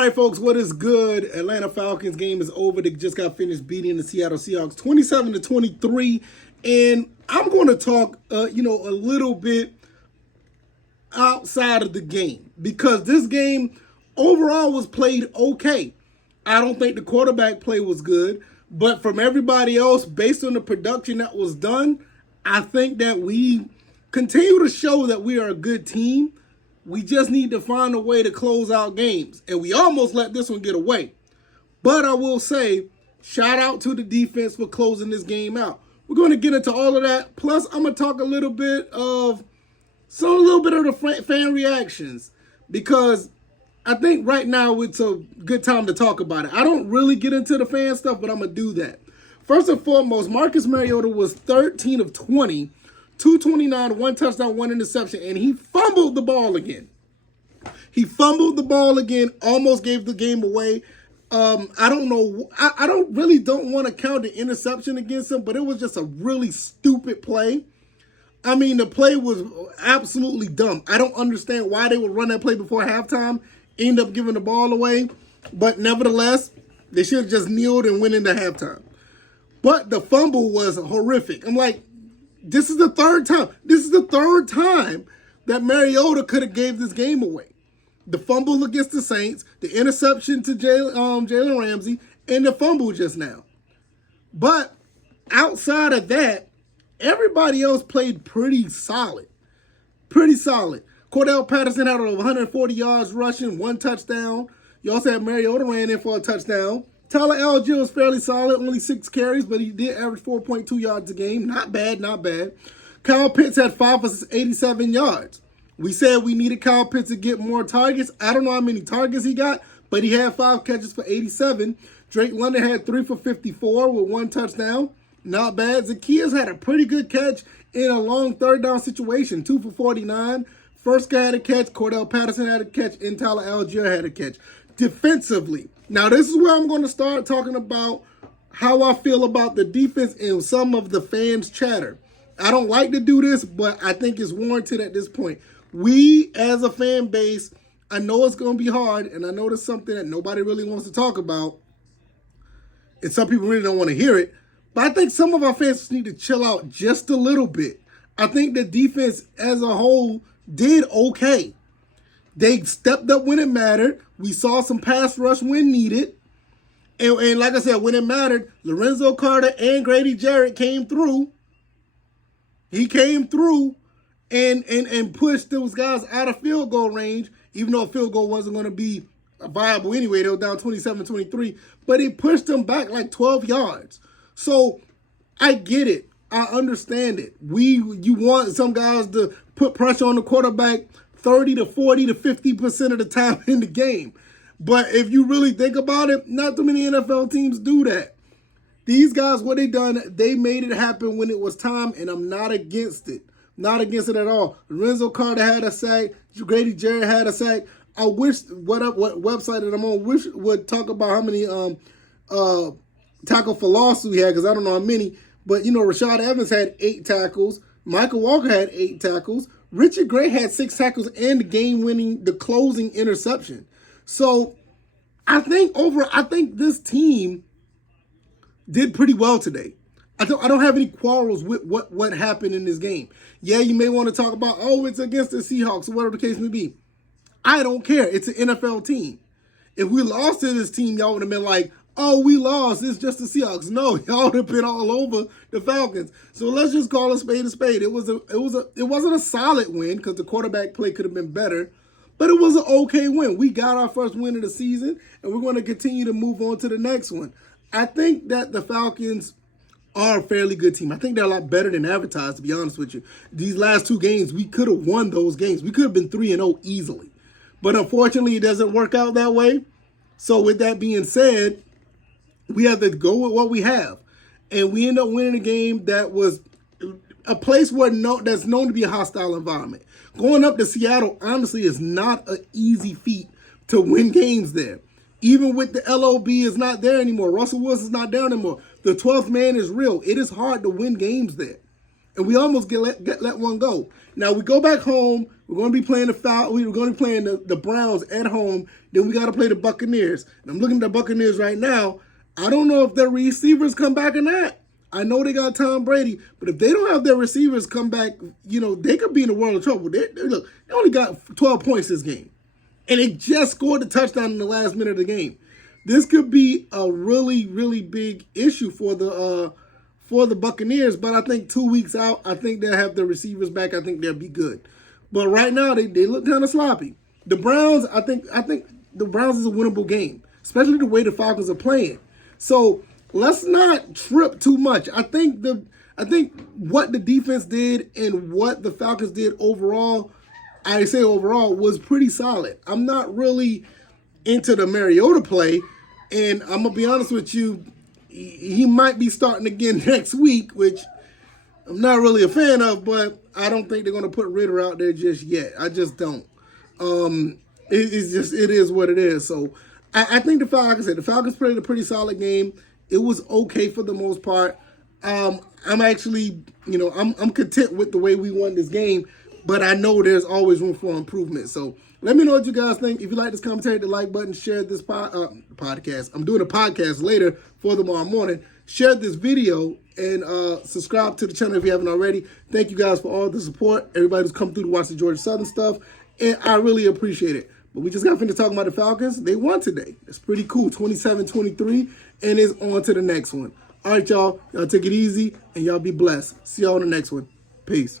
All right, folks, what is good? Atlanta Falcons game is over. They just got finished beating the Seattle Seahawks 27-23. And I'm going to talk, a little bit outside of the game because this game overall was played okay. I don't think the quarterback play was good, but from everybody else, based on the production that was done, I think that we continue to show that we are a good team. We just need to find a way to close out games. And we almost let this one get away. But I will say, shout out to the defense for closing this game out. We're going to get into all of that. Plus, I'm going to talk a little bit of the fan reactions. Because I think right now it's a good time to talk about it. I don't really get into the fan stuff, but I'm going to do that. First and foremost, Marcus Mariota was 13 of 20. 229, one touchdown, one interception, and he fumbled the ball again. Almost gave the game away. I don't know. I don't want to count the interception against him, but it was just a really stupid play. I mean, the play was absolutely dumb. I don't understand why they would run that play before halftime, end up giving the ball away, but nevertheless, they should have just kneeled and went into halftime. But the fumble was horrific. I'm like, this is the third time that Mariota could have gave this game away. The fumble against the Saints, the interception to Jalen Ramsey, and the fumble just now. But outside of that, everybody else played pretty solid. Cordell Patterson had over 140 yards rushing, one touchdown. You also had Mariota ran in for a touchdown. Tyler Algier was fairly solid, only 6 carries, but he did average 4.2 yards a game. Not bad. Kyle Pitts had 5 for 87 yards. We said we needed Kyle Pitts to get more targets. I don't know how many targets he got, but he had 5 catches for 87. Drake London had 3 for 54 with 1 touchdown. Not bad. Zacchaeus had a pretty good catch in a long third down situation, 2 for 49. First guy had a catch, Cordell Patterson had a catch, and Tyler Algier had a catch. Defensively, now this is where I'm going to start talking about how I feel about the defense and some of the fans' chatter. I don't like to do this, but I think it's warranted at this point. We, as a fan base, I know it's going to be hard, and I know it's something that nobody really wants to talk about, and some people really don't want to hear it, but I think some of our fans need to chill out just a little bit. I think the defense as a whole did okay. They stepped up when it mattered. We saw some pass rush when needed. And like I said, when it mattered, Lorenzo Carter and Grady Jarrett came through. He came through and pushed those guys out of field goal range, even though a field goal wasn't going to be viable anyway. They were down 27-23. But he pushed them back like 12 yards. So I get it. I understand it. You want some guys to put pressure on the quarterback 30 to 40 to 50% of the time in the game. But if you really think about it, not too many NFL teams do that. These guys, what they done, they made it happen when it was time, and I'm not against it. Not against it at all. Lorenzo Carter had a sack. Grady Jarrett had a sack. I wish what website that I'm on would talk about how many tackle for loss we had, because I don't know how many. But, Rashad Evans had 8 tackles. Michael Walker had 8 tackles. Richard Gray had 6 tackles and the closing interception. So I think this team did pretty well today. I don't have any quarrels with what happened in this game. Yeah, you may want to talk about, it's against the Seahawks or whatever the case may be. I don't care. It's an NFL team. If we lost to this team, y'all would have been like, we lost. It's just the Seahawks. No, y'all would have been all over the Falcons. So let's just call a spade a spade. It wasn't a solid win because the quarterback play could have been better, but it was an okay win. We got our first win of the season, and we're going to continue to move on to the next one. I think that the Falcons are a fairly good team. I think they're a lot better than advertised, to be honest with you. These last 2 games, we could have won those games. We could have been 3-0 easily. But unfortunately, it doesn't work out that way. So with that being said, we have to go with what we have. And we end up winning a game that was a place that's known to be a hostile environment. Going up to Seattle, honestly, is not an easy feat to win games there. Even with the LOB is not there anymore. Russell Wilson's not there anymore. The 12th man is real. It is hard to win games there. and we almost let one go. Now we go back home. We're going to be playing we're going to be playing the Browns at home. Then we got to play the Buccaneers. And I'm looking at the Buccaneers right now. I don't know if their receivers come back or not. I know they got Tom Brady, but if they don't have their receivers come back, they could be in a world of trouble. Look, they only got 12 points this game, and they just scored a touchdown in the last minute of the game. This could be a really, really big issue for the Buccaneers. But I think 2 weeks out, I think they'll have their receivers back. I think they'll be good. But right now, they look kind of sloppy. The Browns, I think the Browns is a winnable game, especially the way the Falcons are playing. So let's not trip too much. I think what the defense did and what the Falcons did overall, was pretty solid. I'm not really into the Mariota play, and I'm gonna be honest with you, he might be starting again next week, which I'm not really a fan of, but I don't think they're gonna put Ritter out there just yet. I just don't. It is what it is. So I think like I said, the Falcons played a pretty solid game. It was okay for the most part. I'm actually, I'm content with the way we won this game, but I know there's always room for improvement. So let me know what you guys think. If you like this commentary, hit the like button, share this podcast. I'm doing a podcast later for tomorrow morning. Share this video and subscribe to the channel if you haven't already. Thank you guys for all the support. Everybody who's come through to watch the Georgia Southern stuff, and I really appreciate it. But we just got finished talking about the Falcons. They won today. It's pretty cool, 27-23, and it's on to the next one. All right, y'all. Y'all take it easy, and y'all be blessed. See y'all on the next one. Peace.